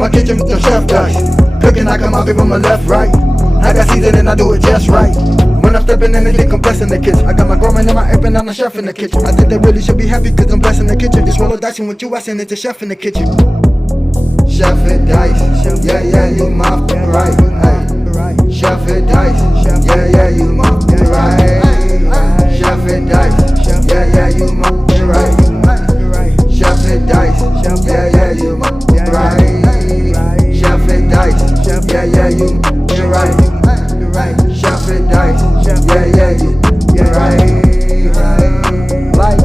my kitchen with the chef dice. Cooking, I come out from my left, right. I got season and I do it just right. When I'm stepping in, they think I'm blessing the kitchen. I got my grandma in my apron, I'm a chef in the kitchen. I think they really should be happy cause I'm blessing the kitchen. Just roll a dice and what you asking, it's a chef in the kitchen. Chef and dice, yeah, yeah, you my right. Hey. Chef and dice, yeah, yeah, you my right. Chef and dice, yeah, yeah, you my right. Chef and dice, yeah, yeah, you my right. Chef and dice, yeah, yeah, you my right. Chef and dice, yeah, yeah, you right. Like,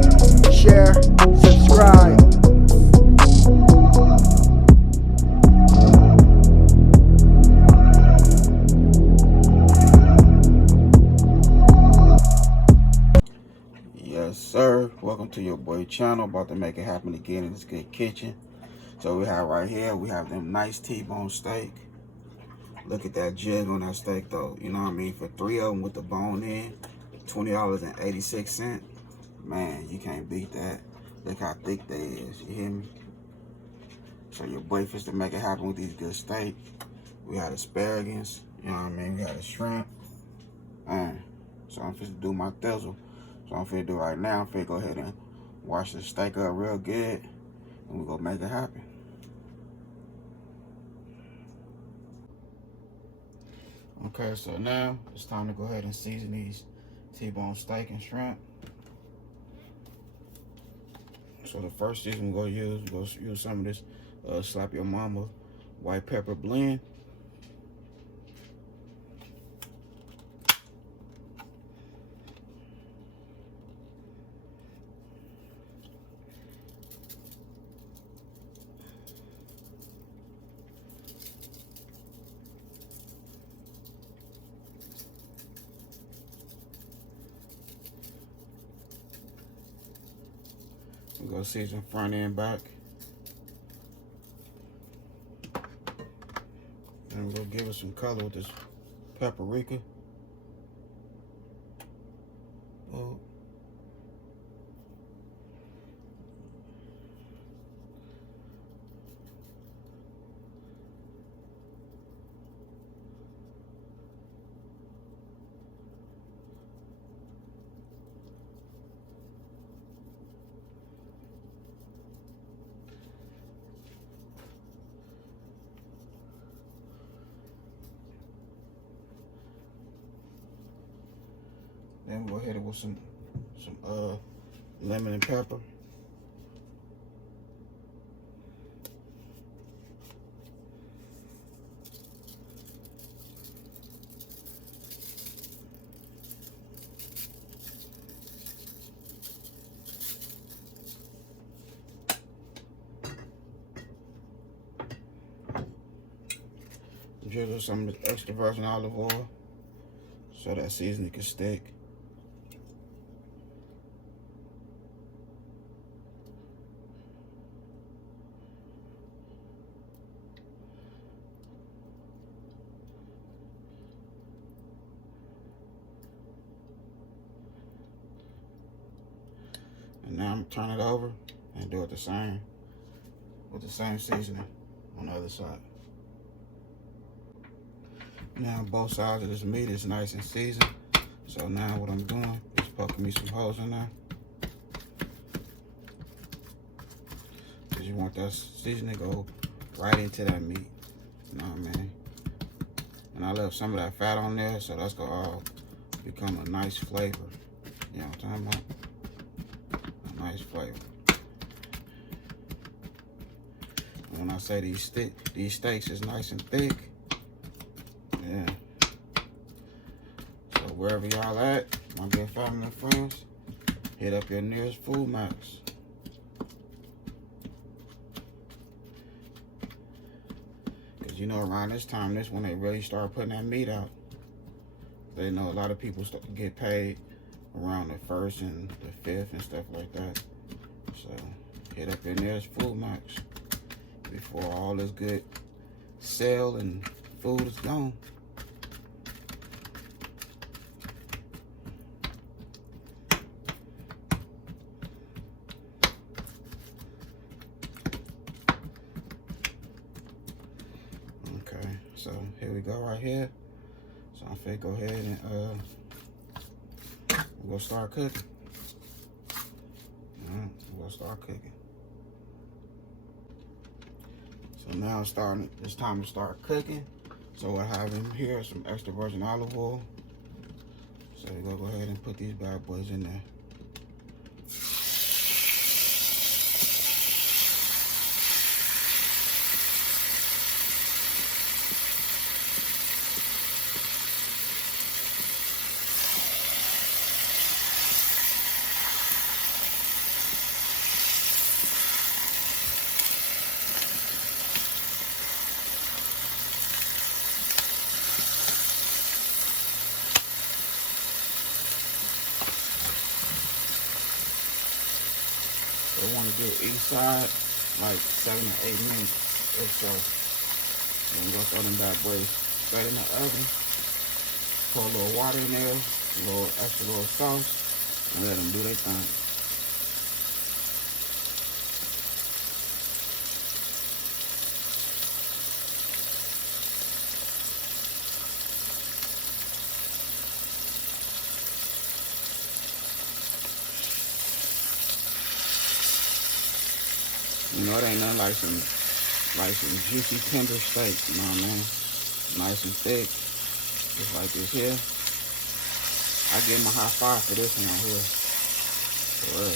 share, subscribe. Yes sir, welcome to your boy channel. About to make it happen again in this good kitchen. So we have right here, we have them nice T-bone steak. Look at that jig on that steak though, you know what I mean? For 3 of them with the bone in, $20.86. Man, you can't beat that. Look how thick they is, you hear me? So your boy fits to make it happen with these good steak. We had asparagus, you know what I mean? We had a shrimp. So I'm finna do my thizzle. So I'm finna do right now, I'm finna go ahead and wash the steak up real good, and we're gonna make it happen. Okay, so now it's time to go ahead and season these T-bone steak and shrimp. So the first season we're gonna use some of this Slap Your Mama white pepper blend. We're gonna season front and back. And we'll give it some color with this paprika. Oh. Then we'll hit it with some lemon and pepper. Drizzle some of the extra virgin olive oil so that seasoning can stick. And now I'm gonna turn it over and do it the same with the same seasoning on the other side. Now both sides of this meat is nice and seasoned. So now what I'm doing is poking me some holes in there. Cause you want that seasoning to go right into that meat. You know what I mean? And I left some of that fat on there, so that's gonna all become a nice flavor. You know what I'm talking about? Nice flavor. And when I say these steaks is nice and thick, yeah. So wherever y'all at, my good family and friends, hit up your nearest Food Max. Cause you know around this time, this when they really start putting that meat out. They know a lot of people get paid around the 1st and the 5th and stuff like that. So hit up your nearest Food Max before all this good sale and food is gone. So here we go right here. So I'm finna go ahead and we're gonna start cooking. We're gonna start cooking. So now it's time to start cooking. So what I have in here is some extra virgin olive oil. So we're gonna go ahead and put these bad boys in there. So I want to do each side like 7 to 8 minutes or so. And we're gonna throw them bad boys straight in the oven. Pour a little water in there, a little extra little sauce, and let them do their thing. You know, it ain't nothing like some juicy tender steak, you know what I mean? Nice and thick, just like this here. I give him a high five for this one right here. For real.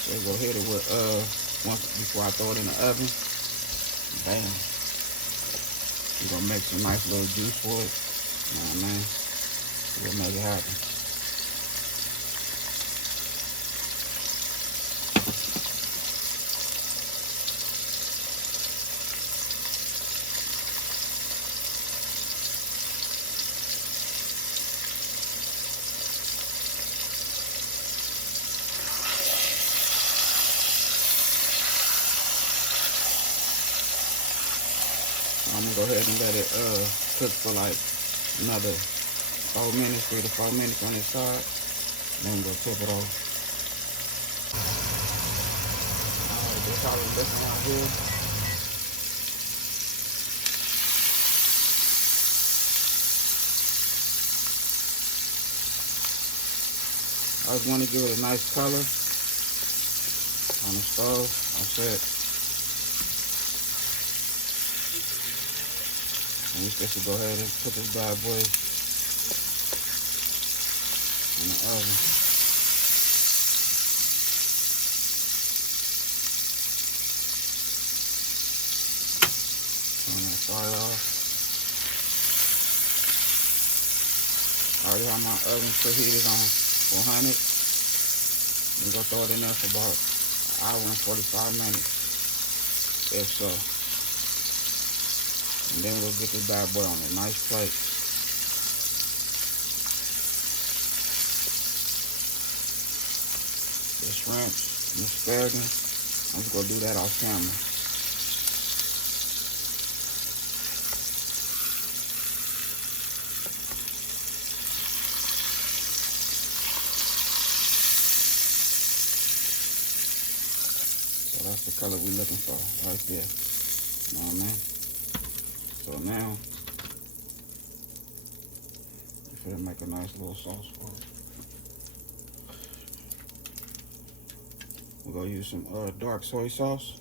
So go hit it with once before I throw it in the oven. Bam. We're gonna make some nice little juice for it. You know what I mean? We'll make it happen. I'm gonna go ahead and let it cook for like another 4 minutes, 3 to 4 minutes on this side. Then we're gonna tip it off. Alright, this how it's looking out here. I just want to give it a nice color on the stove. That's it. And we're supposed to go ahead and put this bad boy in the oven. Turn that fire off. I already have my oven preheated on 400. We're gonna throw it in there for about an hour and 45 minutes, if so. And then we'll get this bad boy on a nice plate. The shrimps and asparagus, I'm just gonna do that off camera. So that's the color we're looking for right there. You know what I mean? So now, we're gonna make a nice little sauce for it. We're gonna use some dark soy sauce.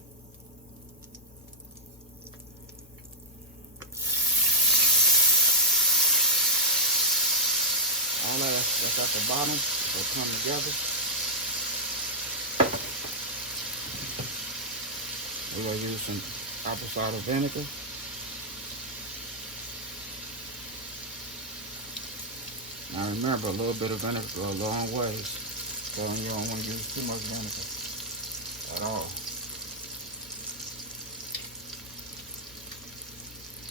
All that's at the bottom will come together. We're gonna use some apple cider vinegar. Now remember, a little bit of vinegar goes a long ways. So you don't want to use too much vinegar at all.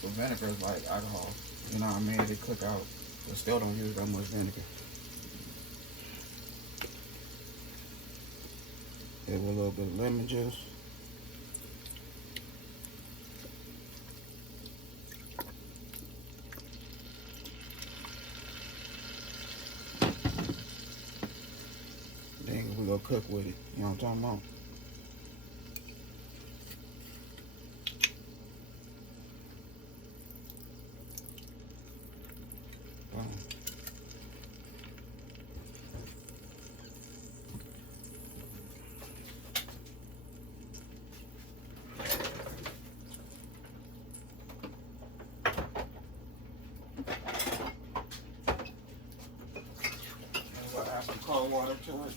So vinegar is like alcohol. You know what I mean? They cook out, but still don't use that much vinegar. Give a little bit of lemon juice. Then we're gonna cook with it. You know what I'm talking about? Add some cold water to it.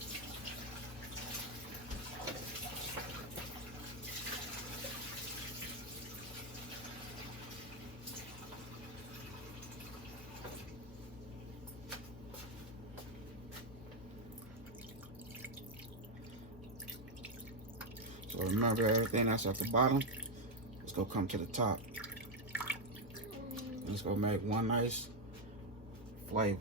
So remember, everything that's at the bottom, it's gonna come to the top. And it's gonna make one nice flavor.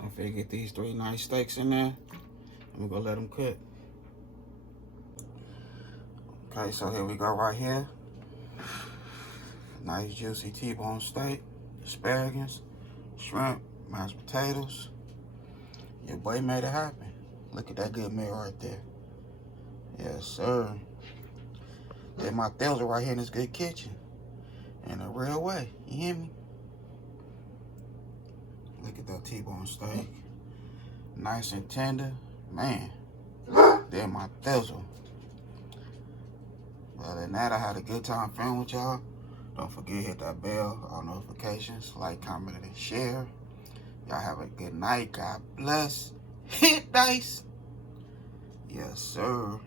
I'm finna get these 3 nice steaks in there, and we're gonna let them cook. Okay, so here we go right here. Nice juicy T-bone steak, asparagus, shrimp, mashed potatoes. Your boy made it happen. Look at that good meal right there. Yes, sir. Then my thils are right here in this good kitchen. In a real way, you hear me? Look at that T-bone steak. Nice and tender. Man, then my thizzle. Other than that, I had a good time filming with y'all. Don't forget to hit that bell, all notifications, like, comment, and share. Y'all have a good night. God bless. Hit dice. Yes, sir.